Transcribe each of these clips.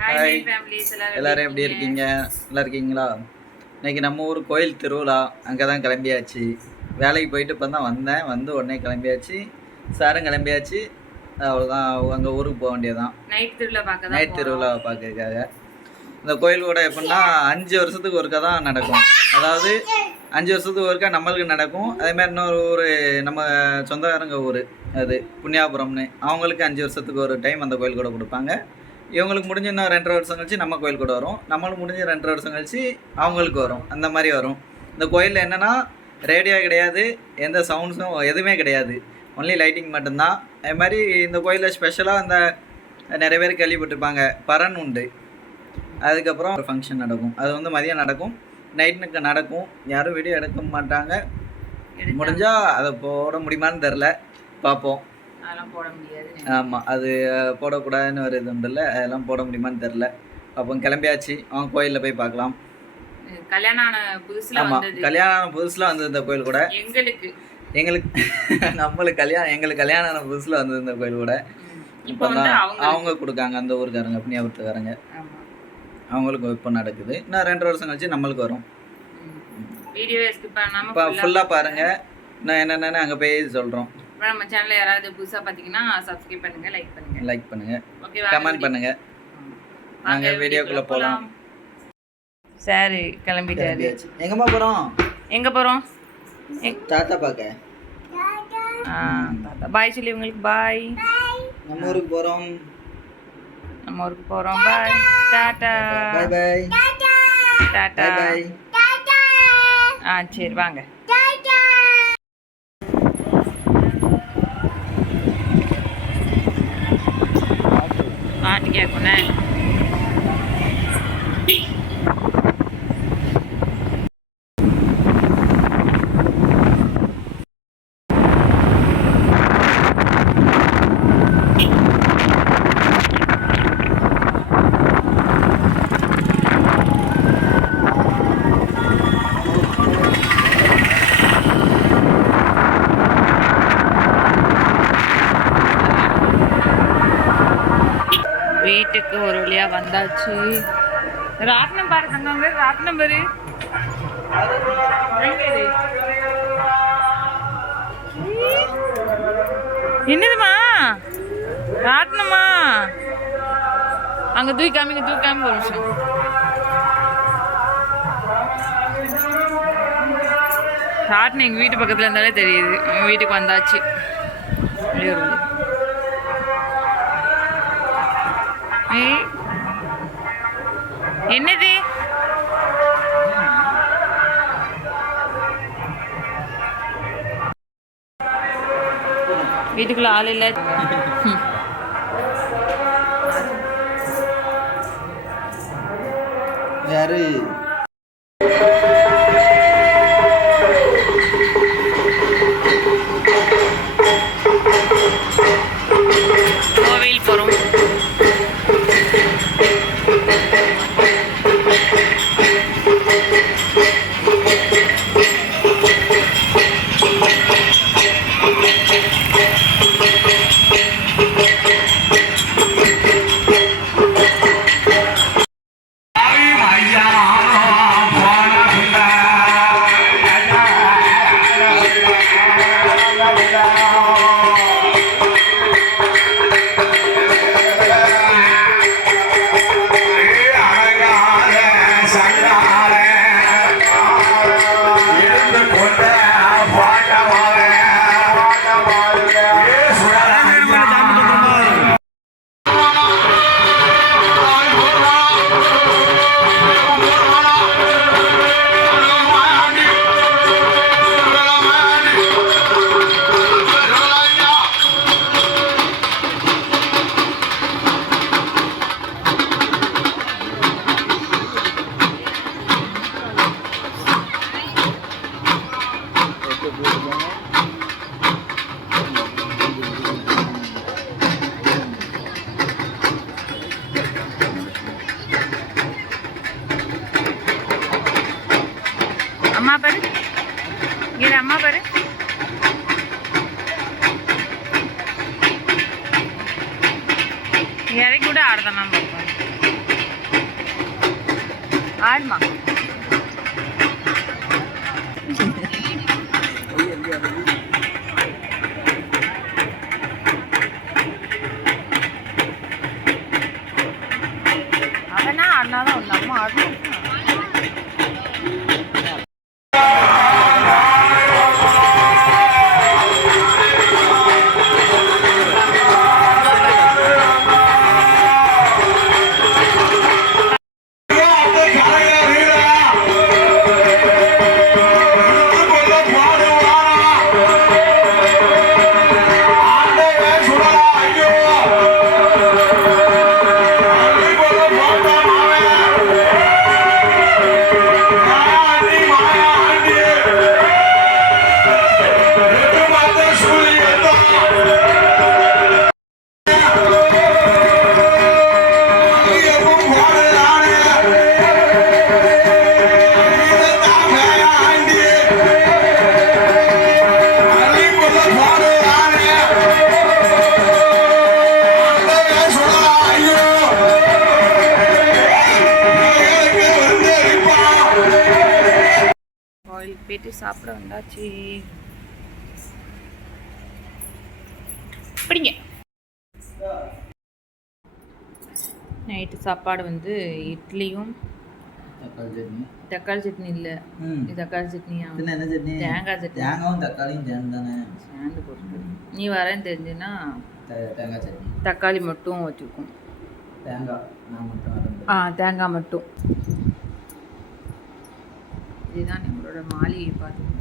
Hi எல்லாரும் எப்படி இருக்கீங்க? நல்லா இருக்கீங்களா? இன்னைக்கு நம்ம ஊர் கோயில் திருவிழா. அங்கே தான் கிளம்பியாச்சு. வேலைக்கு போயிட்டு இப்போ தான் வந்தேன். வந்து உடனே கிளம்பியாச்சு. சாரும் கிளம்பியாச்சு. அவ்வளோதான் அங்கே ஊருக்கு போக வேண்டியதான் நைட் திருவிழா பார்க்க தான் நைட் திருவிழா பார்க்கறதுக்காக. இந்த கோயில் கூட எப்படின்னா அஞ்சு வருஷத்துக்கு ஒருக்கா தான் நடக்கும். அதாவது அஞ்சு வருஷத்துக்கு ஒருக்கா நம்மளுக்கு நடக்கும். அதே மாதிரி இன்னொரு ஊர் நம்ம சொந்தக்காரங்க ஊர். அது புண்ணியாபுரம்னு. அவங்களுக்கு அஞ்சு வருஷத்துக்கு ஒரு டைம் அந்த கோயில் கூட கொடுப்பாங்க. இவங்களுக்கு முடிஞ்ச இன்னும் ரெண்டரை வருஷம் கழிச்சு நம்ம கோயில் கூட வரும். நம்மளுக்கு முடிஞ்ச ரெண்டரை வருஷம் கழிச்சு அவங்களுக்கு வரும். அந்த மாதிரி வரும். இந்த கோயிலில் என்னென்னா ரேடியோ கிடையாது எந்த சவுண்ட்ஸும் எதுவுமே கிடையாது. ஒன்லி லைட்டிங் மட்டும்தான். அது மாதிரி இந்த கோயிலில் ஸ்பெஷலாக அந்த நிறைய பேர் கேள்விப்பட்டிருப்பாங்க. பரன் உண்டு. அதுக்கப்புறம் ஒரு ஃபங்க்ஷன் நடக்கும். அது வந்து மதியம் நடக்கும். நைட்டுக்கு நடக்கும். யாரும் வீடியோ எடுக்க மாட்டாங்க. முடிஞ்சால் அதை போட முடியுமான்னு தெரில பார்ப்போம். ஆமாம் அது போடக்கூடாதுன்னு ஒரு இது உண்டுல்ல அதெல்லாம் போட முடியுமான்னு தெரில. அப்போ கிளம்பியாச்சு. அவங்க கோயிலில் போய் பார்க்கலாம் கல்யாணம் ஆன புதுசுல ஆமாம் கல்யாணம் புதுசில் வந்தது இந்த கோயில் கூட. எங்களுக்கு. எங்களுக்கு நம்மளுக்கு கல்யாணம் எங்களுக்கு கல்யாணம் ஆன புதுசில் வந்தது இந்த கோயில் கூட. இப்போ தான் அவங்க கொடுக்காங்க அந்த ஊருக்காரங்க புண்ணியாபுரத்துக்காரங்க அவங்களுக்கு இப்போ நடக்குது. இன்னும் ரெண்டு வருஷம் கழிச்சு நம்மளுக்கு வரும். வீடியோ ஃபுல்லாக பாருங்கள் நான் என்னென்னு அங்கே போய் சொல்கிறோம் அப்புறம் நம்ம சேனல்ல யாராவது புதுசா பாத்தீங்கன்னா சப்ஸ்கிரைப் பண்ணுங்க லைக் பண்ணுங்க. லைக் பண்ணுங்கள் ஓகேவா கமெண்ட் பண்ணுங்கள் நாங்க வீடியோக்குள்ள போலாம். சரி கிளம்பிட்டாரு. எங்கம்மா போகிறோம் எங்க போறோம்? எங்- தாத்தா பார்க்க ஆ, தாத்தா. பாய் சொல்லி உங்களுக்கு பாய் நம்ம ஊருக்கு போகிறோம் நம்ம ஊருக்கு போறோம். பாய் டாடா பாய் பாய் டாடா பாய் பாய் ஆ சரி வாங்க. பாட்டு கேட்கணும் வீட்டுக்கு ஒரு வழியா வந்தாச்சு. ராட்டினம் பாரு தங்காங்க ராட்டினம் பாரு. என்னதுமா ராட்டினமா? அங்கே தூக்கி காமிங்க தூக்கி காமி ஒரு நிமிஷம். ராட்டினம் எங்கள் வீட்டு பக்கத்தில் இருந்தாலே தெரியுது. வீட்டுக்கு வந்தாச்சு. வெளியூர் என்னது வீட்டுக்குள்ள ஆள் இல்ல ம். யாரு عينها ஆடுதான் மேம் ஆடுமா அவனா அண்ணா தான் உள்ள அம்மா. ஆடணும் போயிட்டு சாப்பிட வந்தாச்சு. பிடிங்க. நைட்டு சாப்பாடு வந்து இட்லியும் தக்காளி சட்னி. இல்லை. தக்காளி சட்னியா என்ன சட்னி? தேங்காய் சட்னி. தேங்காயும் தக்காளியும் சேர்ந்து தானே சேர்ந்து போட்டு நீ வரேன்னு தெரிஞ்சுன்னா தேங்காய் சட்னி. தக்காளி மட்டும் வச்சுருக்கோம் தேங்காய் நான் மட்டும் ஆ தேங்காய் மட்டும். இதுதான் நம்மளோட மாளிகை பார்த்துங்க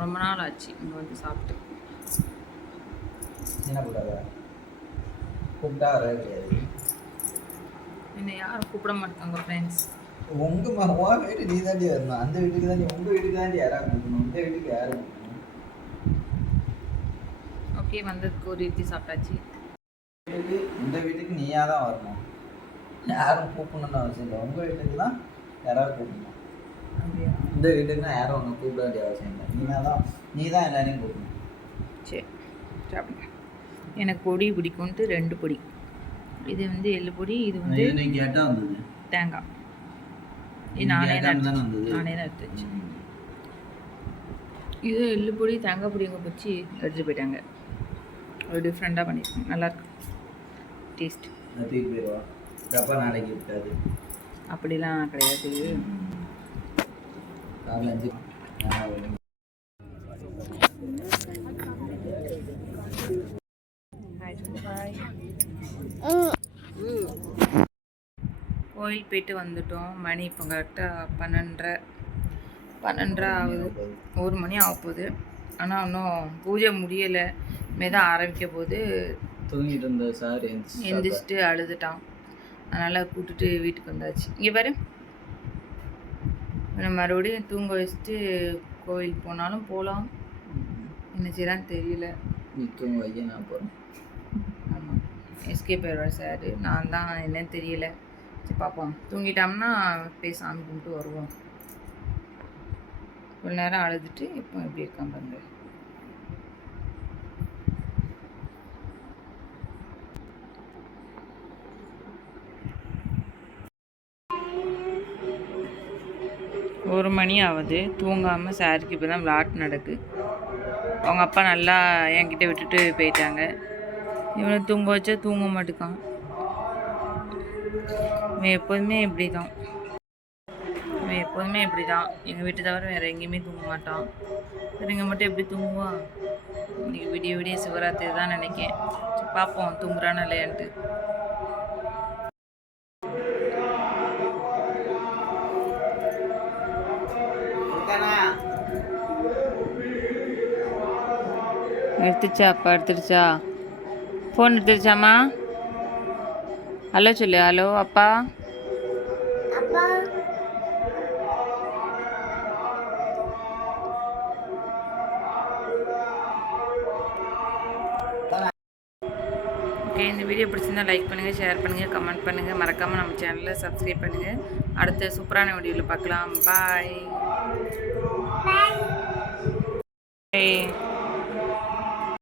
ரொம்ப நாள் ஆச்சு இங்கே வந்து சாப்பிட்டு. என்ன கூடாதா கூப்பிட்டா வர கிடையாது என்னை யாரும் கூப்பிட மாட்டாங்க ஃப்ரெண்ட்ஸ் உங்க உன் வீட்டு நீ தாண்டி வரணும். அந்த வீட்டுக்கு தாண்டி உங்க வீட்டுக்கு தாண்டி யாரா கூப்பிடணும். இந்த வீட்டுக்கு யாரு ஓகே வந்ததுக்கு ஒரு இட்லி சாப்பிட்டாச்சு. இந்த வீட்டுக்கு நீயா தான் வரணும். யாரும் கூப்பிடணும்னு அவசியம் இல்லை. உங்க வீட்டுக்கு தான் யாராவது கூப்பிடணும். இந்த வீட்டுக்குனா யாரும் ஒன்று கூப்பிட வேண்டிய அவசியம் இல்லை. நீ தான் நீ தான் எல்லாரையும் கூப்பிடணும். சரி. சாப்பிடுங்க. எனக்கு பொடி பிடிக்கும்ட்டு ரெண்டு பொடி. இது வந்து எள்ளு பொடி இது வந்து கேட்டால் வந்தது. தேங்காய். இது நானே தான் வந்தது. நானே தான் எடுத்து வச்சேன் இது எள்ளு பொடி தேங்காய் பொடி எங்கே போச்சு எடுத்துட்டு போயிட்டாங்க. ஒரு டிஃப்ரெண்ட்டாக பண்ணியிருக்கேன் நல்லாயிருக்கு டேஸ்ட் டப்பா நாளைக்கு இருக்காது. அப்படிலாம் கிடையாது. அஞ்சு ஒரு கோயில் போயிட்டு வந்துட்டோம். மணி இப்போ கரெக்டாக பன்னெண்டரை பன்னெண்டரை ஆகுது. ஒரு மணி ஆக போகுது. ஆனால் இன்னும் பூஜை முடியலை. தான் ஆரம்பிக்க போது தூங்கிட்டு இருந்த சார் எந்திரிச்சு எந்திரிச்சிட்டு அழுதுட்டான். அதனால் கூப்பிட்டுட்டு வீட்டுக்கு வந்தாச்சு. இங்கே பாரு. மறுபடியும் தூங்க வச்சுட்டு கோயில் போனாலும் போகலாம் என்ன செய்யறான்னு தெரியல. நீ தூங்க வைக்க நான் போகிறேன் ஆமாம் எஸ்கே போயிடுவார் சார். நான் தான் என்னன்னு தெரியல. சரி பார்ப்போம் தூங்கிட்டோம்னா போய் சாமி கும்பிட்டு வருவோம். கொஞ்ச நேரம் அழுதுட்டு இப்போ எப்படி இருக்கான் பாருங்க. ஒரு மணி ஆகுது. தூங்காமல் சாருக்கு இப்போ தான் விளாட்டு நடக்கு. அவங்க அப்பா நல்லா என்கிட்ட விட்டுட்டு போயிட்டாங்க. இவனை தூங்க வச்சா தூங்க மாட்டேக்கான். இவன் எப்போதுமே இப்படி தான் இவன் எப்போதுமே இப்படி தான் எங்கள் வீட்டை தவிர வேறு எங்கேயுமே தூங்க மாட்டான். வேறு இங்கே மட்டும் எப்படி தூங்குவான் இன்றைக்கி விடிய விடிய சிவராத்திரி தான் நினைக்கேன். பார்ப்போம் தூங்குறானா இல்லையான்ட்டு எடுத்துச்சா அப்பா எடுத்துருச்சா? ஃபோன் எடுத்துருச்சாம்மா? ஹலோ சொல்லு ஹலோ அப்பா? ஓகே இந்த வீடியோ பிடிச்சிருந்தா லைக் பண்ணுங்கள் ஷேர் பண்ணுங்கள் கமெண்ட் பண்ணுங்கள் மறக்காமல் நம்ம சேனலில் சப்ஸ்கிரைப் பண்ணுங்கள் அடுத்த சூப்பரான வீடியோவில் பார்க்கலாம். பாய் பாய்